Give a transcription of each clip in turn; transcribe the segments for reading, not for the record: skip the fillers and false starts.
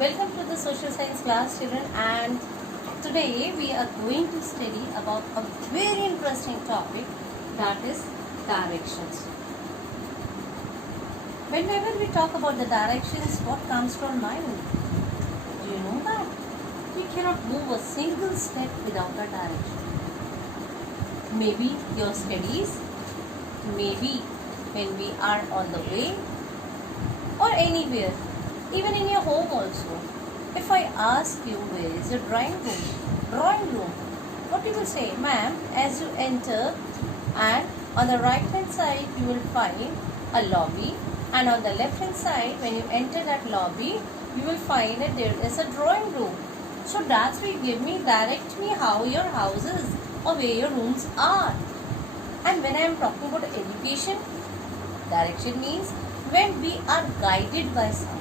Welcome to the social science class, children, and today we are going to study about a very interesting topic, that is directions. Whenever we talk about the directions, what comes to our mind? Do you know that? We cannot move a single step without a direction. Maybe your studies, maybe when we are on the way, or anywhere, even in your home also. If I ask you where is your drawing room, what you will say? Ma'am, as you enter, and on the right hand side you will find a lobby, and on the left hand side when you enter that lobby you will find that there is a drawing room. So that's why direct me how your house is or where your rooms are. And when I am talking about education, direction means when we are guided by someone.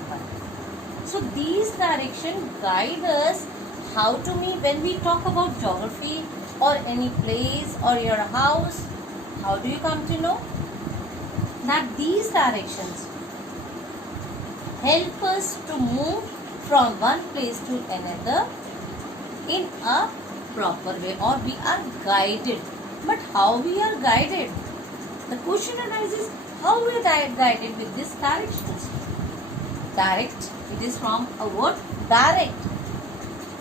So these directions guide us how to meet. When we talk about geography or any place or your house, how do you come to know? That these directions help us to move from one place to another in a proper way, or we are guided. But how we are guided? The question arises, how we are guided with these directions? Direct, it is from a word direct.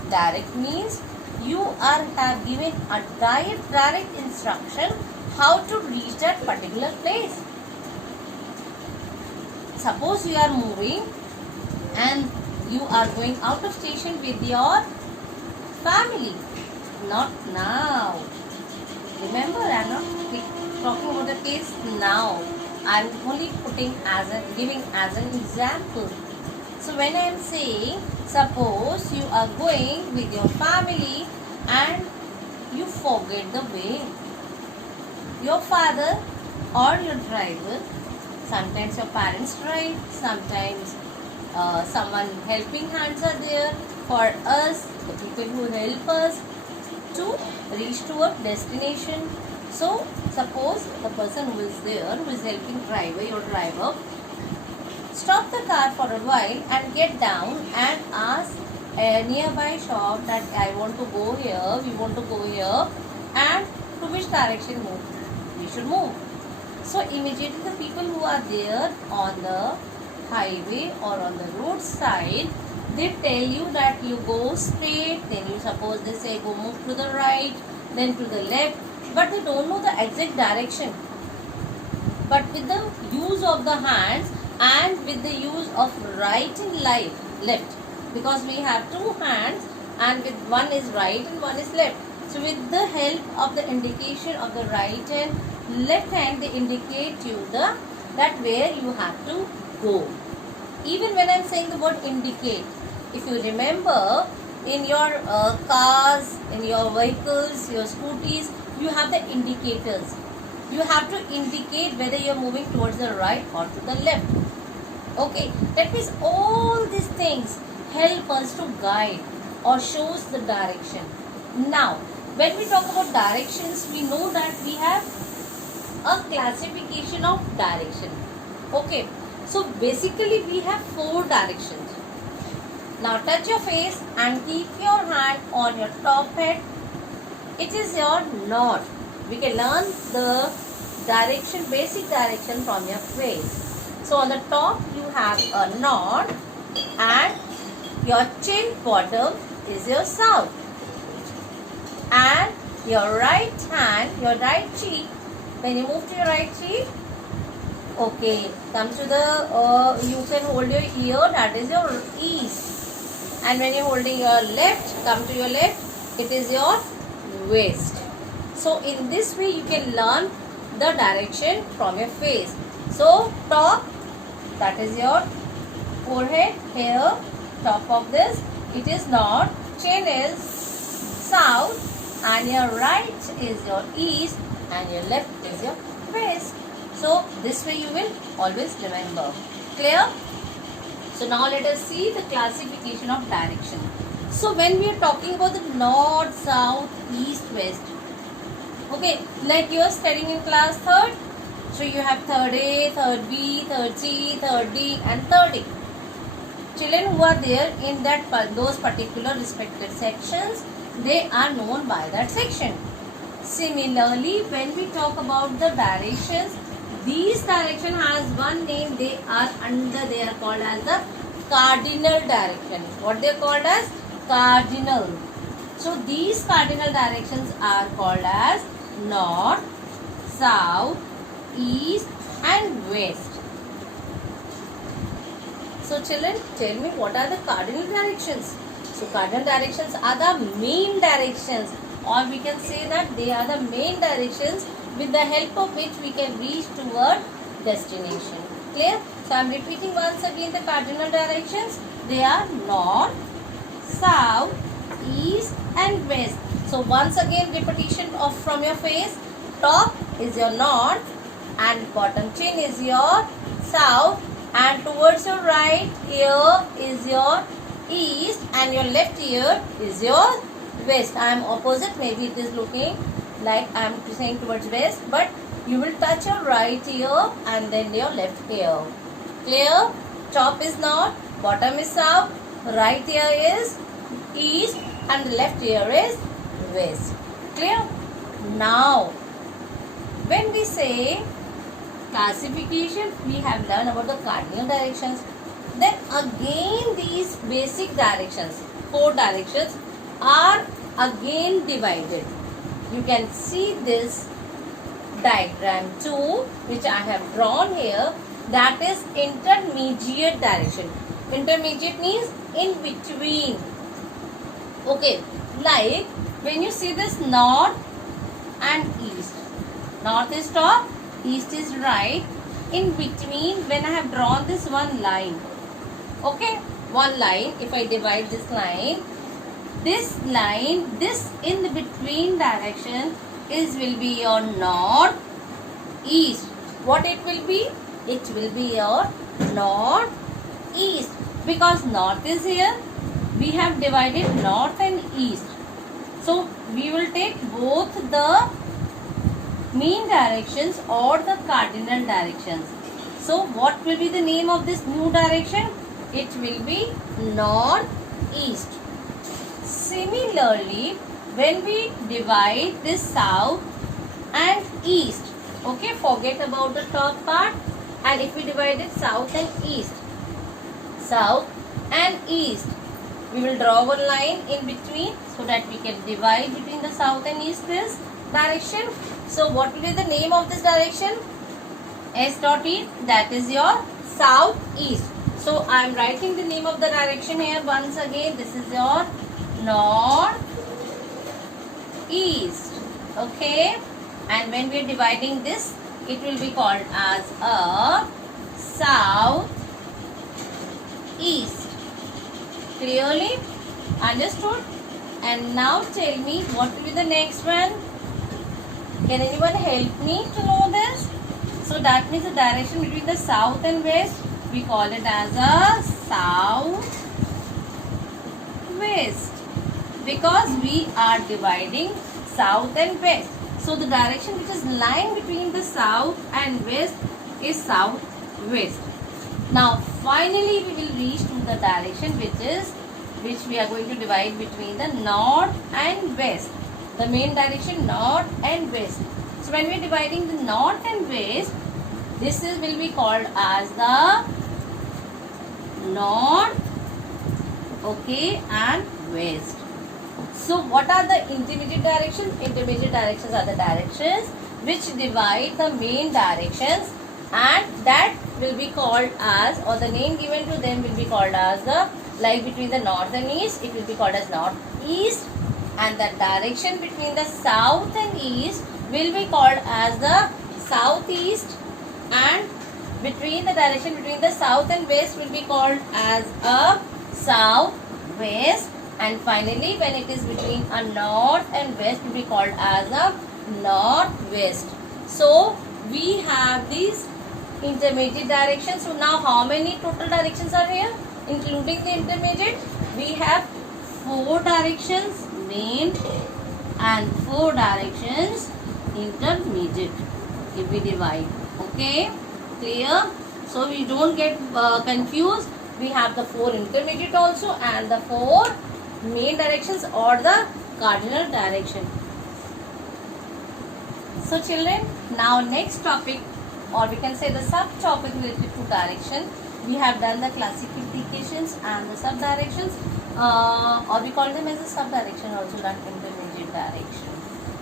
Direct means you have given a direct instruction how to reach that particular place. Suppose you are moving and you are going out of station with your family. Not now. Remember, I am not talking about the case now. I am only giving as an example. So when I am saying, suppose you are going with your family and you forget the way. Your father or your driver, sometimes your parents drive, sometimes someone helping hands are there for us, the people who help us to reach to a destination. So suppose the person who is there, who is helping your driver, stop the car for a while and get down and ask a nearby shop that I want to go here, we want to go here, and to which direction we should move. So immediately the people who are there on the highway or on the roadside, they tell you that you go straight, then you suppose they say go move to the right, then to the left, but they don't know the exact direction. But with the use of the hands and with the use of right and left, because we have two hands and with one is right and one is left. So with the help of the indication of the right and left hand, they indicate you that where you have to go. Even when I am saying the word indicate, if you remember, in your cars, in your vehicles, your scooties, you have the indicators. You have to indicate whether you are moving towards the right or to the left. Okay, that means all these things help us to guide or shows the direction. Now, when we talk about directions, we know that we have a classification of direction. Okay, so basically we have 4 directions. Now touch your face and keep your hand on your top head. It is your nod. We can learn the direction, basic direction from your face. So on the top you have a nod and your chin bottom is your south. And your right hand, your right cheek, when you move to your right cheek, okay, come to the, you can hold your ear, that is your east. And when you are holding your left, come to your left, it is your west. So in this way you can learn the direction from your face. So top, that is your forehead, here, top of this, it is north, chin is south, and your right is your east and your left is your west. So this way you will always remember. Clear? So now let us see the classification of direction. So when we are talking about the north, south, east, west, okay, like you are studying in class 3rd, so you have 3rd A, 3rd B, 3rd C, 3rd D and 3rd E. children who are there in those particular respective sections, they are known by that section. Similarly, when we talk about the directions, these direction has one name. They are called as the cardinal direction. What they are called as? Cardinal. So these cardinal directions are called as north, south, east and west. So children, tell me, what are the cardinal directions? So cardinal directions are the main directions, or we can say that they are the main directions with the help of which we can reach toward destination. Clear? So I am repeating once again the cardinal directions. They are north, south, east and west. So once again repetition of from your face. Top is your north and bottom chain is your south, and towards your right ear is your east and your left ear is your west. I am opposite, maybe it is looking like I am saying towards west, but you will touch your right ear and then your left ear. Clear? Top is north, bottom is south, right ear is east and the left ear is west. Clear? Now, when we say classification, we have learned about the cardinal directions. Then again these basic directions, 4 directions, are again divided. You can see this diagram too, which I have drawn here. That is intermediate direction. Intermediate means in between. Okay, like when you see this north and east. North is top, east is right. In between, when I have drawn this one line, okay, one line, if I divide this line, this in the between direction will be your north, east. What it will be? It will be your north, east. Because north is here, we have divided north and east. So we will take both the main directions or the cardinal directions. So what will be the name of this new direction? It will be north-east. Similarly, when we divide this south and east, okay, forget about the top part, and if we divide it south and east, we will draw one line in between so that we can divide between the south and east this direction. So what will be the name of this direction? S dot E, that is your southeast. So I am writing the name of the direction here once again. This is your north east. Okay, and when we are dividing this, it will be called as a south east. Clearly understood? And now tell me, what will be the next one? Can anyone help me to know this? So that means the direction between the south and west, we call it as a south west, because we are dividing south and west. So the direction which is lying between the south and west is southwest. Now finally we will reach to the direction which we are going to divide between the north and west. The main direction north and west. So when we are dividing the north and west, this will be called as the north, okay, and west. So what are the intermediate directions? Intermediate directions are the directions which divide the main directions, and that will be called as, or the name given to them will be called as the, like between the north and east, it will be called as northeast, and the direction between the south and east will be called as the southeast, and between the direction between the south and west will be called as a southwest, and finally when it is between a north and west will be called as a northwest. So we have these intermediate directions. So now how many total directions are here including the intermediate? We have 4 directions main and 4 directions intermediate if we divide. Okay, clear? So we don't get confused. we have the 4 intermediate also and the 4 main directions or the cardinal direction. So children, now next topic, or we can say the subtopic related to direction. We have done the classifications and the sub-directions, or we call them as a sub-direction also, that intermediate direction.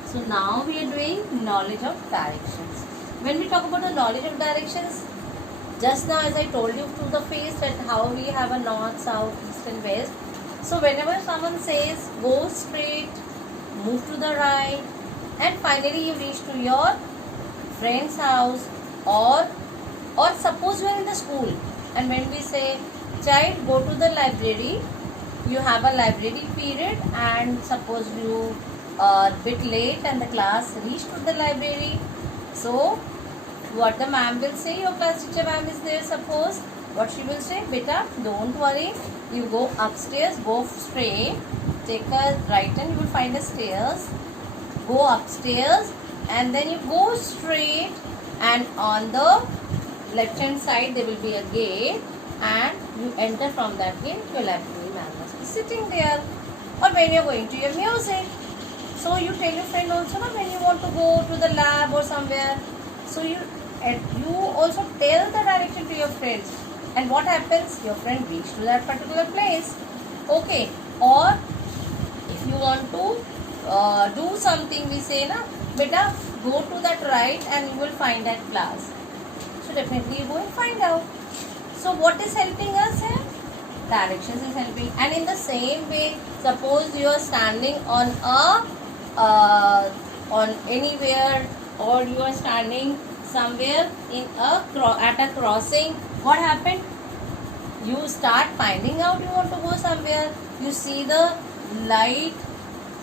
So now we are doing knowledge of directions. When we talk about the knowledge of directions, just now as I told you to the face that how we have a north, south, east and west. So whenever someone says go straight, move to the right, and finally you reach to your friend's house, or suppose you are in the school, and when we say child go to the library, you have a library period, and suppose you are a bit late and the class reached to the library. So what the ma'am will say, your class teacher ma'am is there, suppose what she will say, beta don't worry, you go upstairs, go straight, take a right turn, you will find a stairs, go upstairs and then you go straight, and on the left hand side there will be a gate, and you enter from that gate, your library ma'am must be sitting there. Or when you are going to your music, so you tell your friend also, na, when you want to go to the lab or somewhere, so you also tell the direction to your friends, and what happens, your friend reach to that particular place. Okay. Or if you want to do something, we say na, beta go to that right and you will find that class. So definitely you go and find out. So what is helping us here? Directions is helping. And in the same way, suppose you are standing on anywhere, or you are standing somewhere at a crossing. What happened? You start finding out you want to go somewhere. You see the light,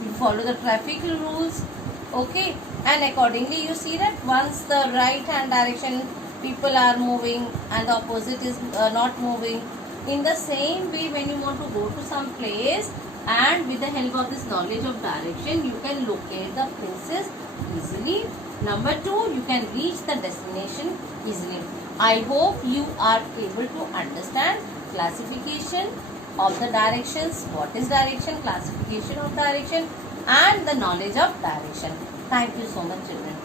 you follow the traffic rules, okay, and accordingly you see that once the right hand direction people are moving and the opposite is not moving. In the same way, when you want to go to some place, and with the help of this knowledge of direction, you can locate the places easily. Number 2, you can reach the destination easily. I hope you are able to understand classification of the directions, what is direction, classification of direction, and the knowledge of direction. Thank you so much, children.